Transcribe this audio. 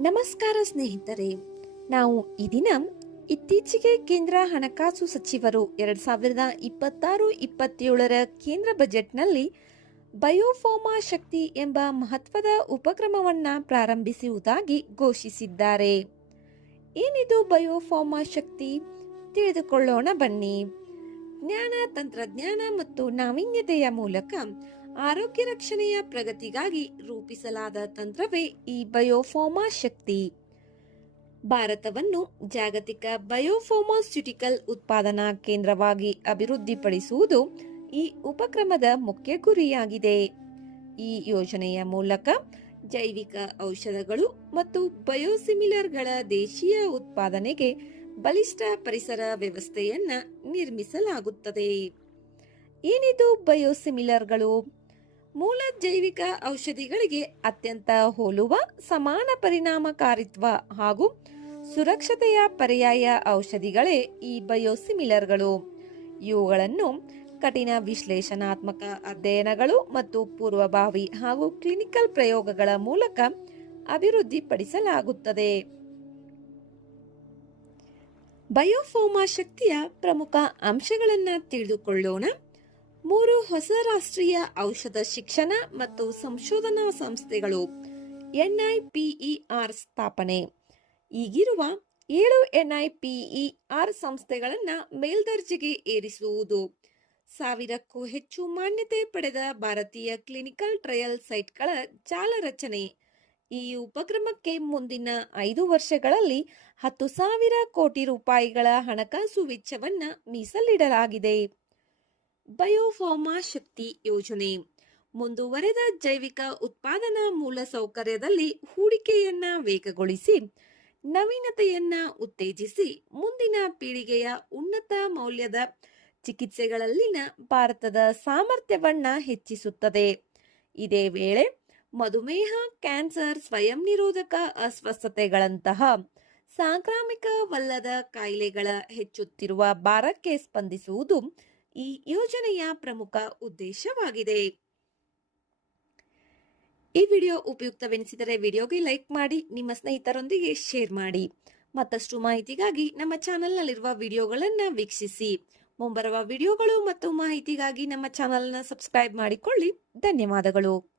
ನಮಸ್ಕಾರ ಸ್ನೇಹಿತರೆ. ನಾವು ಈ ದಿನ ಇತ್ತೀಚೆಗೆ ಕೇಂದ್ರ ಹಣಕಾಸು ಸಚಿವರು ಎರಡ್ ಸಾವಿರದ ಇಪ್ಪತ್ತಾರು ಇಪ್ಪತ್ತೇಳರ ಕೇಂದ್ರ ಬಜೆಟ್ನಲ್ಲಿ ಬಯೋಫೋಮಾ ಶಕ್ತಿ ಎಂಬ ಮಹತ್ವದ ಉಪಕ್ರಮವನ್ನ ಪ್ರಾರಂಭಿಸುವುದಾಗಿ ಘೋಷಿಸಿದ್ದಾರೆ. ಏನಿದು ಬಯೋಫೋಮಾ ಶಕ್ತಿ? ತಿಳಿದುಕೊಳ್ಳೋಣ ಬನ್ನಿ. ಜ್ಞಾನ, ತಂತ್ರಜ್ಞಾನ ಮತ್ತು ನಾವೀನ್ಯತೆಯ ಮೂಲಕ ಆರೋಗ್ಯ ರಕ್ಷಣೆಯ ಪ್ರಗತಿಗಾಗಿ ರೂಪಿಸಲಾದ ತಂತ್ರವೇ ಈ ಬಯೋಫೋಮಾ ಶಕ್ತಿ. ಭಾರತವನ್ನು ಜಾಗತಿಕ ಬಯೋಫೋಮಾಸ್ಯುಟಿಕಲ್ ಉತ್ಪಾದನಾ ಕೇಂದ್ರವಾಗಿ ಅಭಿವೃದ್ಧಿಪಡಿಸುವುದು ಈ ಉಪಕ್ರಮದ ಮುಖ್ಯ ಗುರಿಯಾಗಿದೆ. ಈ ಯೋಜನೆಯ ಮೂಲಕ ಜೈವಿಕ ಔಷಧಗಳು ಮತ್ತು ಬಯೋಸಿಮಿಲರ್ಗಳ ದೇಶೀಯ ಉತ್ಪಾದನೆಗೆ ಬಲಿಷ್ಠ ಪರಿಸರ ವ್ಯವಸ್ಥೆಯನ್ನ ನಿರ್ಮಿಸಲಾಗುತ್ತದೆ. ಏನಿದು ಬಯೋಸಿಮಿಲರ್ಗಳು? ಮೂಲ ಜೈವಿಕ ಔಷಧಿಗಳಿಗೆ ಅತ್ಯಂತ ಹೋಲುವ, ಸಮಾನ ಪರಿಣಾಮಕಾರಿತ್ವ ಹಾಗೂ ಸುರಕ್ಷತೆಯ ಪರ್ಯಾಯ ಔಷಧಿಗಳೇ ಈ ಬಯೋಸಿಮಿಲರ್ಗಳು. ಇವುಗಳನ್ನು ಕಠಿಣ ವಿಶ್ಲೇಷಣಾತ್ಮಕ ಅಧ್ಯಯನಗಳು ಮತ್ತು ಪೂರ್ವಭಾವಿ ಹಾಗೂ ಕ್ಲಿನಿಕಲ್ ಪ್ರಯೋಗಗಳ ಮೂಲಕ ಅಭಿವೃದ್ಧಿಪಡಿಸಲಾಗುತ್ತದೆ. ಬಯೋಫೋಮಾ ಶಕ್ತಿಯ ಪ್ರಮುಖ ಅಂಶಗಳನ್ನು ತಿಳಿದುಕೊಳ್ಳೋಣ. ಮೂರು ಹೊಸ ರಾಷ್ಟ್ರೀಯ ಔಷಧ ಶಿಕ್ಷಣ ಮತ್ತು ಸಂಶೋಧನಾ ಸಂಸ್ಥೆಗಳು, ಎನ್ಐಪಿಇಆರ್ ಸ್ಥಾಪನೆ. ಈಗಿರುವ ಏಳು ಎನ್ಐಪಿಇಆರ್ ಸಂಸ್ಥೆಗಳನ್ನು ಮೇಲ್ದರ್ಜೆಗೆ ಏರಿಸುವುದು. ಸಾವಿರಕ್ಕೂ ಹೆಚ್ಚು ಮಾನ್ಯತೆ ಪಡೆದ ಭಾರತೀಯ ಕ್ಲಿನಿಕಲ್ ಟ್ರಯಲ್ ಸೈಟ್ಗಳ ಜಾಲ ರಚನೆ. ಈ ಉಪಕ್ರಮಕ್ಕೆ ಮುಂದಿನ ಐದು ವರ್ಷಗಳಲ್ಲಿ ಹತ್ತು ಸಾವಿರ ಕೋಟಿ ರೂಪಾಯಿಗಳ ಹಣಕಾಸು ವೆಚ್ಚವನ್ನು ಮೀಸಲಿಡಲಾಗಿದೆ. ಬಯೋಫಾರ್ಮಾ ಶಕ್ತಿ ಯೋಜನೆ. ಮುಂದುವರೆದ ಜೈವಿಕ ಉತ್ಪಾದನಾ ಮೂಲಸೌಕರ್ಯದಲ್ಲಿ ಹೂಡಿಕೆಯನ್ನ ವೇಗಗೊಳಿಸಿ, ನವೀನತೆಯನ್ನ ಉತ್ತೇಜಿಸಿ ಮುಂದಿನ ಪೀಳಿಗೆಯ ಉನ್ನತ ಮೌಲ್ಯದ ಚಿಕಿತ್ಸೆಗಳಲ್ಲಿನ ಭಾರತದ ಸಾಮರ್ಥ್ಯವನ್ನ ಹೆಚ್ಚಿಸುತ್ತದೆ. ಇದೇ ವೇಳೆ ಮಧುಮೇಹ, ಕ್ಯಾನ್ಸರ್, ಸ್ವಯಂ ನಿರೋಧಕ ಅಸ್ವಸ್ಥತೆಗಳಂತಹ ಸಾಂಕ್ರಾಮಿಕವಲ್ಲದ ಕಾಯಿಲೆಗಳ ಹೆಚ್ಚುತ್ತಿರುವ ಭಾರಕ್ಕೆ ಸ್ಪಂದಿಸುವುದು ಈ ಯೋಜನೆಯ ಪ್ರಮುಖ ಉದ್ದೇಶವಾಗಿದೆ. ಈ ವಿಡಿಯೋ ಉಪಯುಕ್ತವೆನಿಸಿದರೆ ವಿಡಿಯೋಗೆ ಲೈಕ್ ಮಾಡಿ, ನಿಮ್ಮ ಸ್ನೇಹಿತರೊಂದಿಗೆ ಶೇರ್ ಮಾಡಿ. ಮತ್ತಷ್ಟು ಮಾಹಿತಿಗಾಗಿ ನಮ್ಮ ಚಾನೆಲ್ನಲ್ಲಿರುವ ವಿಡಿಯೋಗಳನ್ನು ವೀಕ್ಷಿಸಿ. ಮುಂಬರುವ ವಿಡಿಯೋಗಳು ಮತ್ತು ಮಾಹಿತಿಗಾಗಿ ನಮ್ಮ ಚಾನೆಲ್ನ ಸಬ್ಸ್ಕ್ರೈಬ್ ಮಾಡಿಕೊಳ್ಳಿ. ಧನ್ಯವಾದಗಳು.